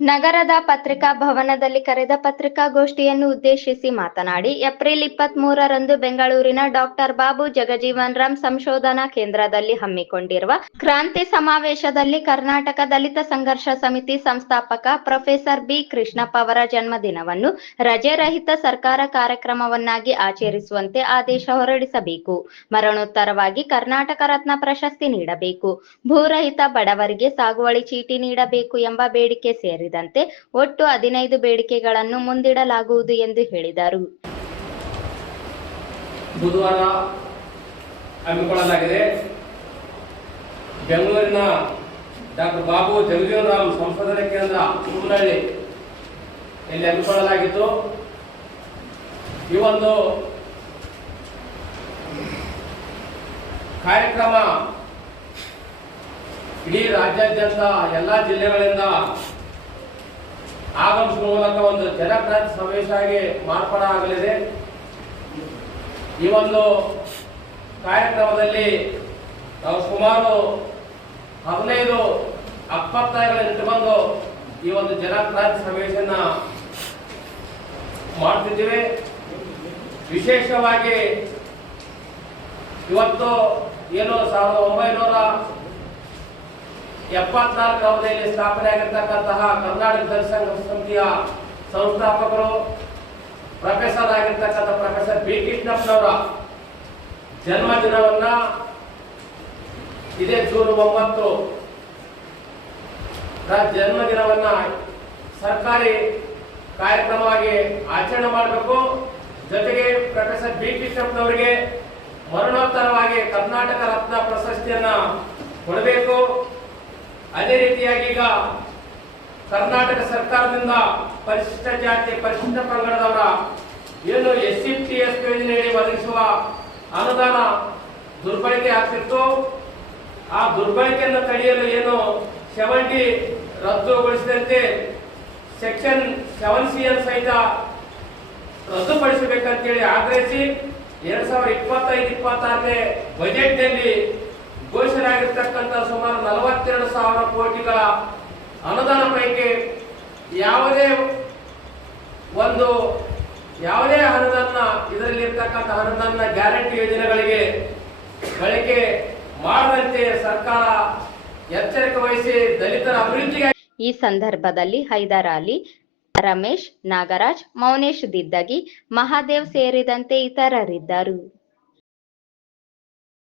ನಗರದ ಪತ್ರಿಕಾ ಭವನದಲ್ಲಿ ಕರೆದ ಪತ್ರಿಕಾಗೋಷ್ಠಿಯನ್ನು ಉದ್ದೇಶಿಸಿ ಮಾತನಾಡಿ, ಏಪ್ರಿಲ್ 23ರಂದು ಬೆಂಗಳೂರಿನ ಡಾಕ್ಟರ್ ಬಾಬು ಜಗಜೀವನ್ ರಾಮ್ ಸಂಶೋಧನಾ ಕೇಂದ್ರದಲ್ಲಿ ಹಮ್ಮಿಕೊಂಡಿರುವ ಕ್ರಾಂತಿ ಸಮಾವೇಶದಲ್ಲಿ ಕರ್ನಾಟಕ ದಲಿತ ಸಂಘರ್ಷ ಸಮಿತಿ ಸಂಸ್ಥಾಪಕ ಪ್ರೊಫೆಸರ್ ಬಿ. ಕೃಷ್ಣಪ್ಪ ಅವರ ಜನ್ಮದಿನವನ್ನು ರಜೆ ರಹಿತ ಸರ್ಕಾರ ಕಾರ್ಯಕ್ರಮವನ್ನಾಗಿ ಆಚರಿಸುವಂತೆ ಆದೇಶ ಹೊರಡಿಸಬೇಕು. ಮರಣೋತ್ತರವಾಗಿ ಕರ್ನಾಟಕ ರತ್ನ ಪ್ರಶಸ್ತಿ ನೀಡಬೇಕು. ಭೂರಹಿತ ಬಡವರಿಗೆ ಸಾಗುವಳಿ ಚೀಟಿ ನೀಡಬೇಕು ಎಂಬ ಬೇಡಿಕೆ ಸೇರಿದಂತೆ ಒಟ್ಟು 15 ಬೇಡಿಕೆಗಳನ್ನು ಮುಂದಿಡಲಾಗುವುದು ಎಂದು ಹೇಳಿದರು. ಬುಧವಾರ ಹಮ್ಮಿಕೊಳ್ಳಲಾಗಿದೆ. ಬೆಂಗಳೂರಿನ ಡಾಕ್ಟರ್ ಬಾಬು ಜಗಜೀವನ್ ರಾಮ್ ಸಂಶೋಧನಾ ಕೇಂದ್ರ ಹುಬ್ಬಳ್ಳಿ ಇಲ್ಲಿ ಹಮ್ಮಿಕೊಳ್ಳಲಾಗಿತ್ತು. ಈ ಒಂದು ಕಾರ್ಯಕ್ರಮ ಇಡೀ ರಾಜ್ಯಾದ್ಯಂತ ಎಲ್ಲ ಜಿಲ್ಲೆಗಳಿಂದ ಆಗಮಿಸುವ ಮೂಲಕ ಒಂದು ಜನಕ್ರಾಂತಿ ಸಮಾವೇಶ ಆಗಿ ಮಾರ್ಪಾಡಾಗಲಿದೆ. ಈ ಒಂದು ಕಾರ್ಯಕ್ರಮದಲ್ಲಿ ನಾವು ಸುಮಾರು 15 ಅಪ್ಪತ್ತಾಯಗಳನ್ನು ಇಟ್ಟುಕೊಂಡು ಈ ಒಂದು ಜನಕ್ರಾಂತಿ ಸಮಾವೇಶನ ಮಾಡ್ತಿದ್ದೇವೆ. ವಿಶೇಷವಾಗಿ ಇವತ್ತು ಏನು 1974 ಅವಧಿಯಲ್ಲಿ ಸ್ಥಾಪನೆ ಆಗಿರ್ತಕ್ಕಂತಹ ಕರ್ನಾಟಕ ದಲಿತ ಸಂಘರ್ಷ ಸಮಿತಿಯ ಸಂಸ್ಥಾಪಕರು ಪ್ರೊಫೆಸರ್ ಆಗಿರ್ತಕ್ಕಂಥ ಪ್ರೊಫೆಸರ್ ಬಿ. ಕೃಷ್ಣಪ್ಪನವರ ಜನ್ಮದಿನವನ್ನ ಇದೇ ಜೂನ್ 9 ಜನ್ಮದಿನವನ್ನ ಸರ್ಕಾರಿ ಕಾರ್ಯಕ್ರಮವಾಗಿ ಆಚರಣೆ ಮಾಡಬೇಕು. ಜೊತೆಗೆ ಪ್ರೊಫೆಸರ್ ಬಿ. ಕೃಷ್ಣಪ್ಪನವರಿಗೆ ಮರಣೋತ್ತರವಾಗಿ ಕರ್ನಾಟಕ ರತ್ನ ಪ್ರಶಸ್ತಿಯನ್ನ ಕೊಡಬೇಕು. ಅದೇ ರೀತಿಯಾಗಿ ಈಗ ಕರ್ನಾಟಕ ಸರ್ಕಾರದಿಂದ ಪರಿಶಿಷ್ಟ ಜಾತಿ ಪರಿಶಿಷ್ಟ ಪಂಗಡದವರ ಏನು SCPS ಯೋಜನೆಯಡಿ ಒದಗಿಸುವ ಅನುದಾನ ದುರ್ಬಳಕೆ ಆಗ್ತಿತ್ತು, ಆ ದುರ್ಬಳಕೆಯನ್ನು ತಡೆಯಲು ಏನು 70 ರದ್ದುಗೊಳಿಸಿದಂತೆ ಸೆಕ್ಷನ್ 7C ಸಹಿತ ರದ್ದುಪಡಿಸಬೇಕಂತೇಳಿ ಆಗ್ರಹಿಸಿ 2025-26ನೇ ಬಜೆಟ್ನಲ್ಲಿ ಘೋಷಣೆಯಾಗಿರ್ತಕ್ಕಂಥ ಸುಮಾರು 42,000 ಕೋಟಿಗಳ ಅನುದಾನ ಪೈಕಿ ಯಾವುದೇ ಅನುದಾನ ಇದರಲ್ಲಿ ಇರ್ತಕ್ಕಂಥ ಅನುದಾನ ಗ್ಯಾರಂಟಿ ಯೋಜನೆಗಳಿಗೆ ಬಳಕೆ ಮಾಡದಂತೆ ಸರ್ಕಾರ ಎಚ್ಚರಿಕೆ ವಹಿಸಿ ದಲಿತರ ಅಭಿವೃದ್ಧಿಗೆ. ಈ ಸಂದರ್ಭದಲ್ಲಿ ಹೈದರ್ ಅಲಿ, ರಮೇಶ್, ನಾಗರಾಜ್, ಮೌನೇಶ್ ದಿದ್ದಗಿ, ಮಹಾದೇವ್ ಸೇರಿದಂತೆ ಇತರರಿದ್ದರು.